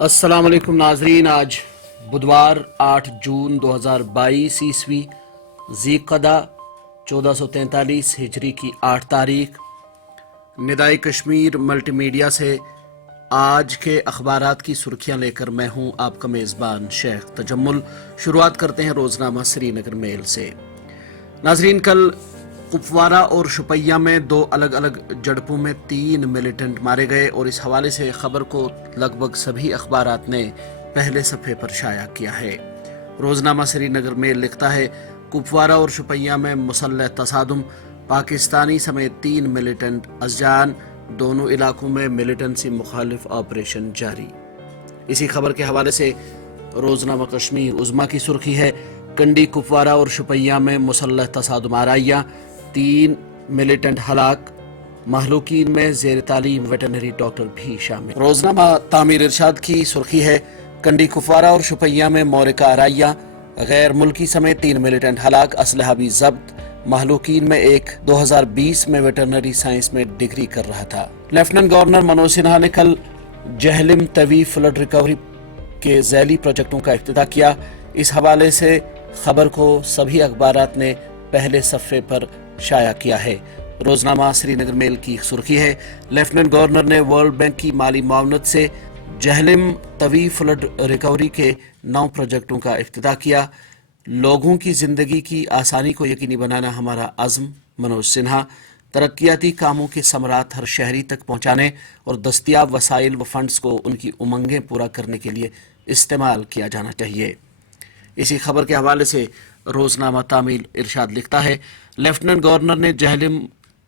السلام علیکم ناظرین، آج بدوار 8 جون 2022 عیسوی ذی قعدہ 1443 ہجری کی 8 تاریخ ندائے کشمیر ملٹی میڈیا سے آج کے اخبارات کی سرخیاں لے کر میں ہوں آپ کا میزبان شیخ تجمل۔ شروعات کرتے ہیں روزنامہ سری نگر میل سے۔ ناظرین، کل کپوارہ اور شوپیاں میں 2 الگ الگ جھڑپوں میں 3 ملیٹنٹ مارے گئے اور اس حوالے سے خبر کو لگ بھگ سبھی اخبارات نے پہلے صفحے پر شائع کیا ہے۔ روزنامہ سری نگر میل لکھتا ہے، کپوارہ اور شوپیاں میں مسلح تصادم، پاکستانی سمیت 3 ملیٹنٹ ازجان، دونوں علاقوں میں ملیٹنسی مخالف آپریشن جاری۔ اسی خبر کے حوالے سے روزنامہ کشمیر عظمیٰ کی سرخی ہے، کنڈی کپوارہ اور شوپیاں میں مسلح تصادم آرائیاں، 3 ملیٹنٹ ہلاک، مہلوکین میں زیر تعلیم ویٹرنری ڈاکٹر بھی شامل۔ روزنامہ تعمیر ارشاد کی سرخی ہے، کنڈی کپوارہ اور شوپیاں میں مورکہ آرائیاں، غیر ملکی سمیت 3 ملیٹنٹ ہلاک، اسلحہ بھی ضبط، مہلوکین میں ایک 2020 میں ویٹرنری سائنس میں ڈگری کر رہا تھا۔ لیفٹیننٹ گورنر منوج سنہا نے کل جہلم توی فلڈ ریکوری کے ذیلی پروجیکٹوں کا افتتاح کیا۔ اس حوالے سے خبر کو سبھی اخبارات نے پہلے صفحے پر شائع کیا ہے۔ روزنامہ سری نگر میل کی سرخی ہے، لیفٹیننٹ گورنر نے ورلڈ بینک کی مالی معاونت سے جہلم توی فلڈ ریکوری کے 9 پروجیکٹوں کا افتتاح کیا۔ لوگوں کی زندگی کی آسانی کو یقینی بنانا ہمارا عزم، منوج سنہا۔ ترقیاتی کاموں کے ثمرات ہر شہری تک پہنچانے اور دستیاب وسائل و فنڈز کو ان کی امنگیں پورا کرنے کے لیے استعمال کیا جانا چاہیے۔ اسی خبر کے حوالے سے روزنامہ تعمیر ارشاد لکھتا ہے، لیفٹیننٹ گورنر نے جہلم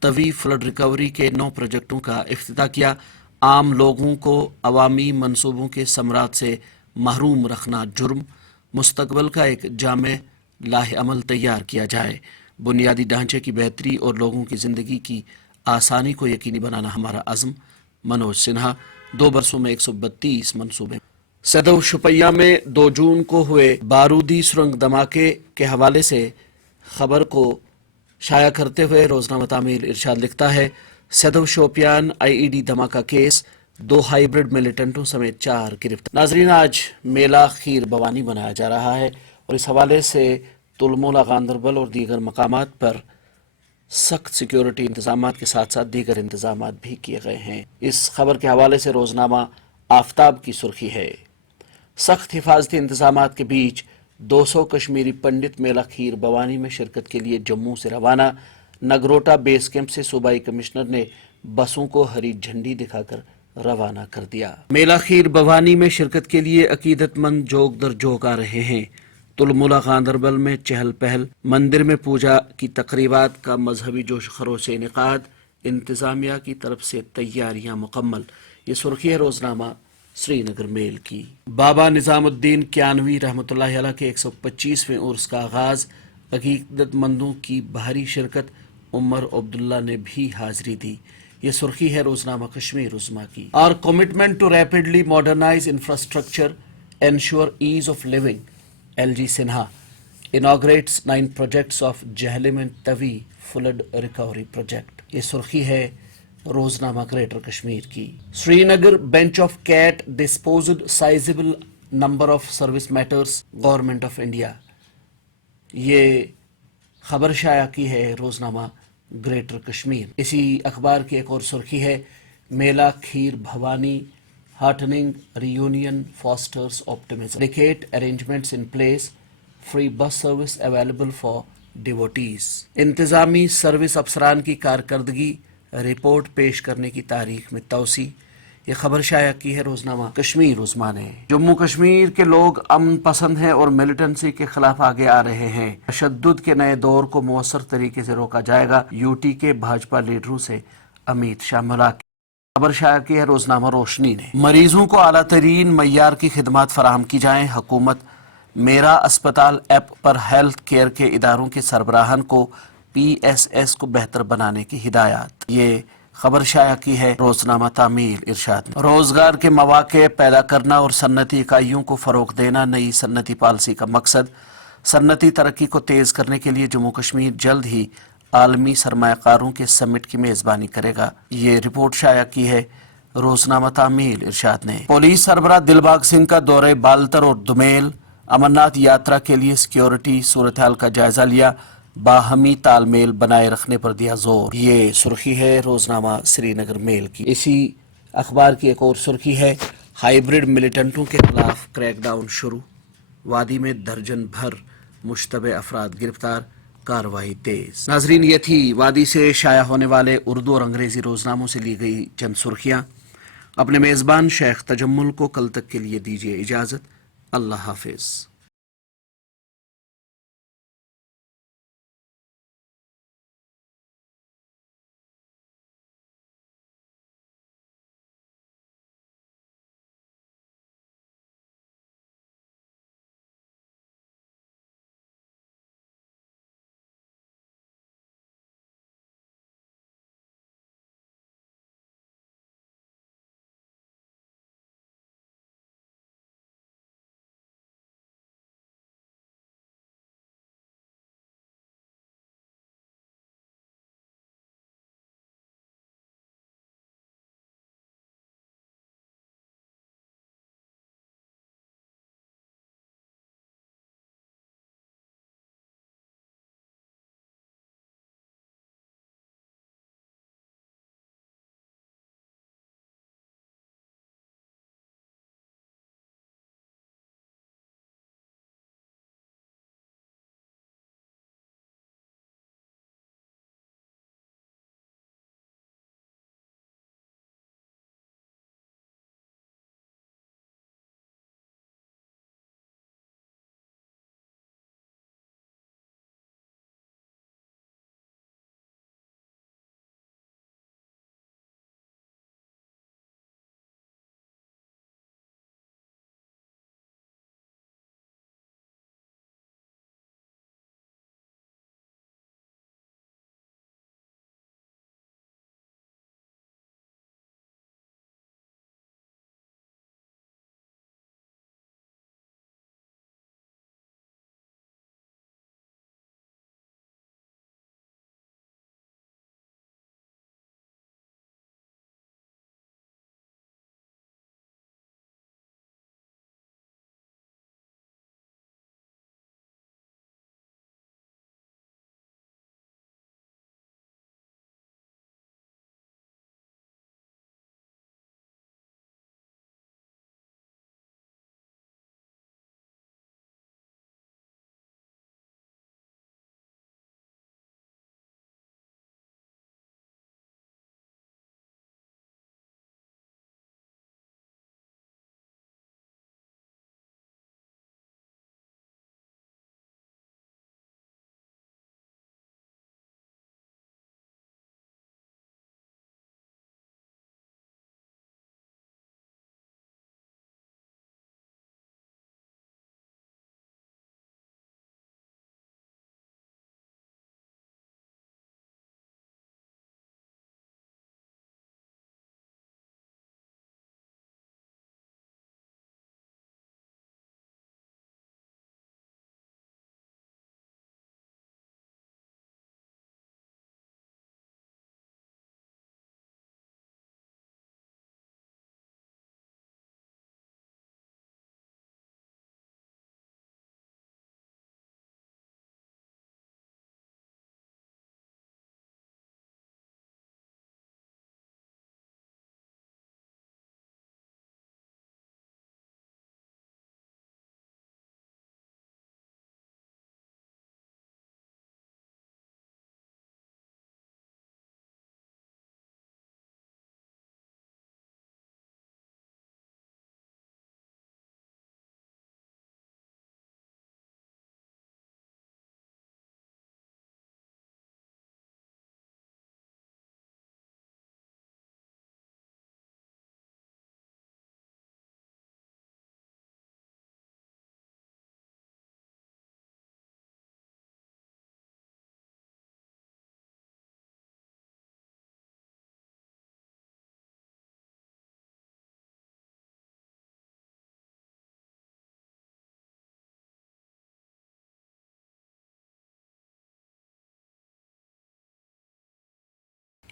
توی فلڈ ریکوری کے 9 پروجیکٹوں کا افتتاح کیا۔ عام لوگوں کو عوامی منصوبوں کے ثمرات سے محروم رکھنا جرم، مستقبل کا ایک جامع لاہ عمل تیار کیا جائے، بنیادی ڈھانچے کی بہتری اور لوگوں کی زندگی کی آسانی کو یقینی بنانا ہمارا عزم، منوج سنہا۔ 2 برسوں میں 132 منصوبے۔ سدو شوپیاں میں 2 جون کو ہوئے بارودی سرنگ دھماکے کے حوالے سے خبر کو شائع کرتے ہوئے روزنامہ تعمیر ارشاد لکھتا ہے، سدو شوپیان IED دھماکہ کیس، 2 ہائیبرڈ ملیٹنٹوں سمیت 4 گرفتار۔ ناظرین، آج میلہ خیر بھوانی منایا جا رہا ہے اور اس حوالے سے تلمولہ، گاندربل اور دیگر مقامات پر سخت سیکیورٹی انتظامات کے ساتھ ساتھ دیگر انتظامات بھی کیے گئے ہیں۔ اس خبر کے حوالے سے روزنامہ آفتاب کی سرخی ہے، سخت حفاظتی انتظامات کے بیچ 200 کشمیری پنڈت میلہ خیر بھوانی میں شرکت کے لیے جموں سے روانہ۔ نگروٹا بیس کیمپ سے صوبائی کمشنر نے بسوں کو ہری جھنڈی دکھا کر روانہ کر دیا۔ میلہ خیر بھوانی میں شرکت کے لیے عقیدت مند جوگ در جوگ آ رہے ہیں۔ تلمولہ، گاندربل میں چہل پہل، مندر میں پوجا کی تقریبات کا مذہبی جوش خروش سے انعقاد، انتظامیہ کی طرف سے تیاریاں مکمل۔ یہ سرخی ہے روزنامہ سری نگر میل کی۔ بابا نظام الدین کیانوی رحمۃ اللہ علیہ کے 125ویں عرس کا آغاز، عقیدت مندوں کی بھاری شرکت، عمر عبداللہ نے بھی حاضری دی۔ یہ سرخی ہے روزنامہ کشمیر عظمیٰ کی۔ اور commitment to rapidly modernise infrastructure ensure ease of living, LG Sinha inaugurates 9 projects of Jhelum and Tawi flood recovery project. یہ سرخی ہے روزنامہ گریٹر کشمیر کی۔ Srinagar bench of CAT disposed sizeable number of service matters, government of India. یہ خبر شائع کی ہے روزنامہ گریٹر کشمیر۔ اسی اخبار کی ایک اور سرخی ہے، Mela Kheer Bhawani heartening reunion fosters optimism, delicate arrangements in place, free bus service available for devotees. انتظامی سروس افسران کی کارکردگی رپورٹ پیش کرنے کی تاریخ میں توسیع۔ یہ خبر شائع کی ہے روزنامہ کشمیر عظمیٰ نے۔ جموں کشمیر کے لوگ امن پسند ہیں اور ملیٹنسی کے خلاف آگے آ رہے ہیں، تشدد کے نئے دور کو مؤثر طریقے سے روکا جائے گا، UT کے بھاجپا لیڈروں سے امیت شاہ ملاقات۔ خبر شائع کی ہے روزنامہ روشنی نے۔ مریضوں کو اعلیٰ ترین معیار کی خدمات فراہم کی جائیں، حکومت میرا اسپتال ایپ پر ہیلتھ کیئر کے اداروں کے سربراہان کو PSS کو بہتر بنانے کی ہدایات۔ یہ خبر شائع کی ہے روزنامہ تعمیر ارشاد نے۔ روزگار کے مواقع پیدا کرنا اور صنعتی اکائیوں کو فروغ دینا نئی صنعتی پالیسی کا مقصد۔ صنعتی ترقی کو تیز کرنے کے لیے جموں کشمیر جلد ہی عالمی سرمایہ کاروں کے سمٹ کی میزبانی کرے گا۔ یہ رپورٹ شائع کی ہے روزنامہ تعمیل ارشاد نے پولیس سربراہ دلباغ سنگھ کا دورہ بالتر اور دمیل امرناتھ یاترا کے لیے سیکیورٹی صورتحال کا جائزہ لیا، باہمی تال میل بنائے رکھنے پر دیا زور۔ یہ سرخی ہے روزنامہ سری نگر میل کی۔ اسی اخبار کی ایک اور سرخی ہے ہائیبرڈ ملیٹنٹوں کے خلاف کریک ڈاؤن شروع، وادی میں درجن بھر مشتبہ افراد گرفتار، کارروائی تیز۔ ناظرین، یہ تھی وادی سے شائع ہونے والے اردو اور انگریزی روزناموں سے لی گئی چند سرخیاں۔ اپنے میزبان شیخ تجمل کو کل تک کے لیے دیجیے اجازت۔ اللہ حافظ۔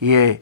یہ